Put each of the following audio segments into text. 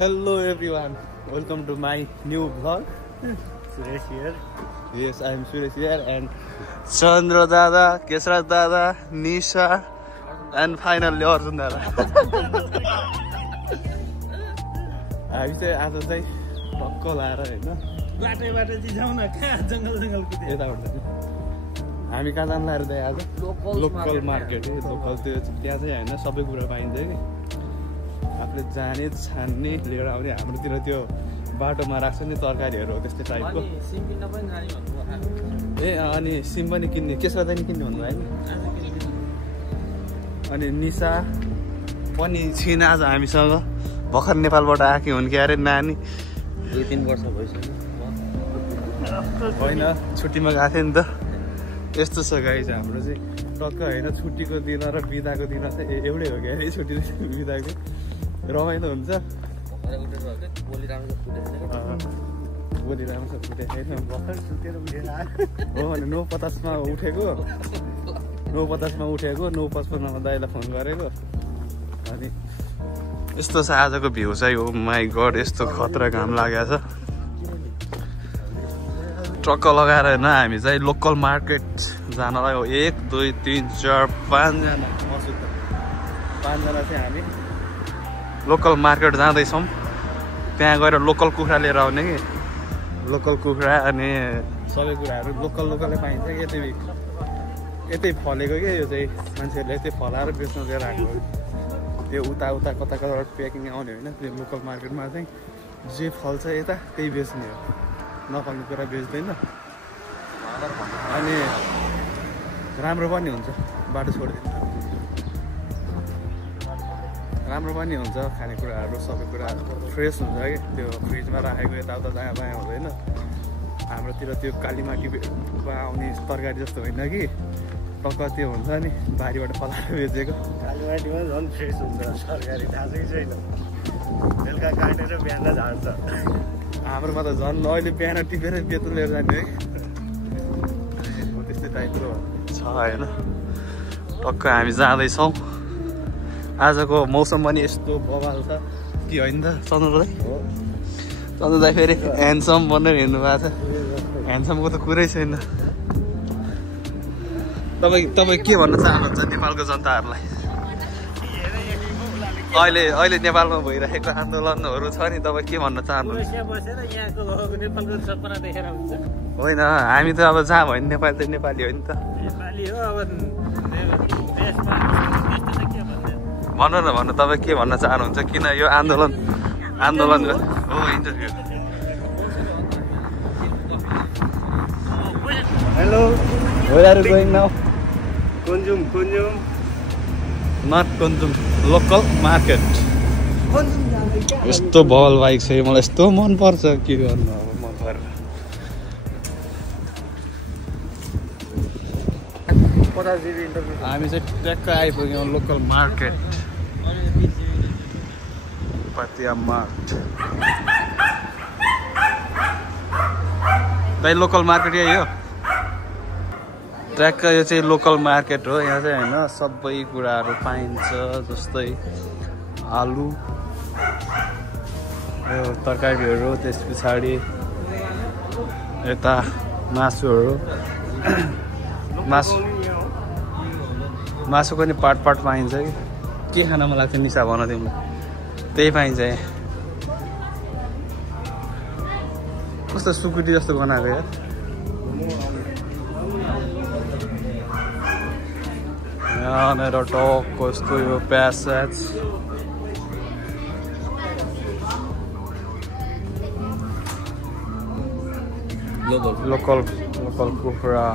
Hello everyone, welcome to my new vlog. Suresh here. Yes, I am Suresh here and Chandra Dada, Kesraj Dada, Nisha, and finally Arjun Dada. हामी चाहिँ आज चाहिँ टक्क लाएर हैन बाटै जिजाउ न कहाँ जंगल कुदे यताबाट हामी कहाँ जान लाएर चाहिँ आज लोकल मार्केट हो लोकल त्यो त्यहाँ चाहिँ हैन सबै कुरा पाइन्छ कि आफूले जाने छान्ने लिएर आउने हाम्रोतिर त्यो बाटोमा राख्छ नि तरकारीहरू हो त्यस्तै टाइपको सिम किन्न पनि जाने भन्नुभयो ए अनि सिम पनि किन्ने केसमा चाहिँ किन्ने भन्नुभयो हैन अनि निशा पनि छिन आज हामीसँग भर्खर नेपालबाट आएकी हुन् कि अरे नानी 2-3 वर्ष भइसक्यो होइन छुट्टीमा गएको थियो नि त यस्तो छ गाइस हाम्रो चाहिँ टक्क होइन छुट्टीको दिन र बिदाको दिन चाहिँ एउटै हो क्या अरे छुट्टी बिदाको रमाइलो हुन्छ बोली राम्रो फुटेको छैन भर्खर सुतेर उठेर हो भने 9:50मा उठेको 9:50मा उठेको 9:55मा दाइलाई फोन गरेको अनि यस्तो छ आजको भ्यू चाहिँ हो माई गड यस्तो खतरा घाम लागेको छ ट्रक्क लगाएर होइन हामी चाहिँ लोकल मार्केट जानलाई हो 1 2 3 4 5 जना 5 जना चाहिँ हामी लोकल मार्केट जाँदैछौँ त्यहाँ गएर लोकल कुखुरा लिएर आउने कि लोकल कुखुरा अनि सबै कुराहरू लोकलै पाइन्छ यतै फलेको के यो चाहिँ मान्छेहरूले यतै फलाएर बेच्न लिएर आएको त्यो उता कता प्याकिङ आउने होइन त्यो लोकल मार्केटमा चाहिँ जे फल्छ यता त्यही बेच्ने हो नफल्ने कुरा बेच्दैन अनि राम्रो पनि हुन्छ बाटो छोडिदिन्छ राम्रो पनि हुन्छ खानेकुराहरू सबै कुराहरू फ्रेस हुन्छ कि त्यो फ्रिजमा राखेको यताउता जहाँ पाए हुँदैन हाम्रोतिर त्यो कालीमाटीमा आउने तरकारी जस्तो होइन कि टक्क त्यो हुन्छ नि बारीबाट फलाएर बेचेको कालीमाटीमा झन् फ्रेस हुन्छ तरकारी थाहा छैन बेलुका काटेर बिहान झार्छ हाम्रोमा त झन् अहिले बिहान टिपेर बेच्नु लिएर जाने है त्यस्तै टाइपको छ होइन टक्क हामी जाँदैछौँ आजको मौसम पनि यस्तो बवाल छ कि होइन त चन्द्र दाइ फेरि ह्यान्डसम भनेर हिँड्नु भएको छ ह्यान्डसमको त कुरै छैन तपाईँ के भन्न चाहनुहुन्छ नेपालको जनताहरूलाई अहिले नेपालमा भइरहेको आन्दोलनहरू छ नि तपाईँ के भन्न चाहनुहुन्छ होइन हामी त अब जहाँ भयो नि नेपाली त नेपाली हो नि त भन्नु तपाईँ के भन्न चाहनुहुन्छ किन यो आन्दोलन हो interview hello where are you going now consume not consume local market यस्तो बल बाइक छ मलाई यस्तो मनपर्छ के गर्नु अब मन परेर हामी चाहिँ ट्याक्क आइपुग्यौँ लोकल मार्केट पतिया मार्ट दाइ लोकल मार्केट यही हो ट्र्याक्क यो चाहिँ लोकल मार्केट हो यहाँ चाहिँ होइन सबै कुराहरू पाइन्छ जस्तै आलु यो तरकारीहरू त्यस पछाडि यता मासुहरू मासुको नि पार्ट पाइन्छ कि के खान मन लाग्छ निशा भन तिमीलाई त्यही पाइन्छ यहाँ कस्तो सुकुटी जस्तो बनाएको यार यहाँनिर टक्क यस्तो यो प्याज लोकल कुखुरा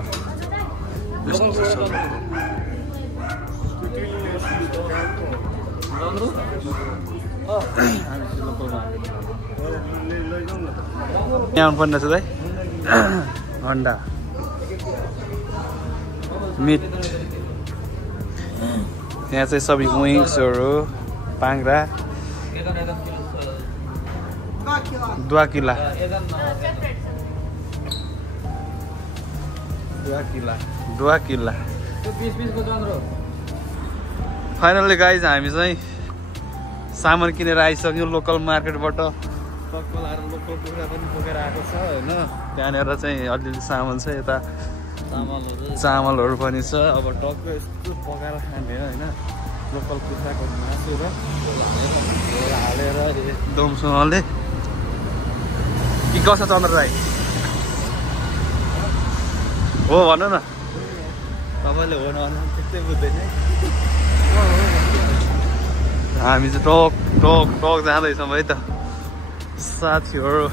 यहाँ पर्ने छ दाइ अन्डा मिट यहाँ चाहिँ सबै विङ्सहरू पाङ्रा 2 किला फाइनल्ली गाइज हामी चाहिँ सामान किनेर आइसक्यो लोकल मार्केटबाट टक्क लाएर लोकल कुखुरा पनि बोकेर आएको छ होइन। त्यहाँनिर चाहिँ अलिअलि सामान छ यता चामलहरू चामलहरू पनि छ अब टक्क यस्तो पकाएर खाने होइन लोकल कुखुराको मासु र झोल हालेर एकदमसँगले कि कसो चन्द्र राई हो भन्नु न तपाईँले हो न त्यस्तै बुझ्दैन हामी चाहिँ टक टक टक जाँदैछौँ है त साथीहरू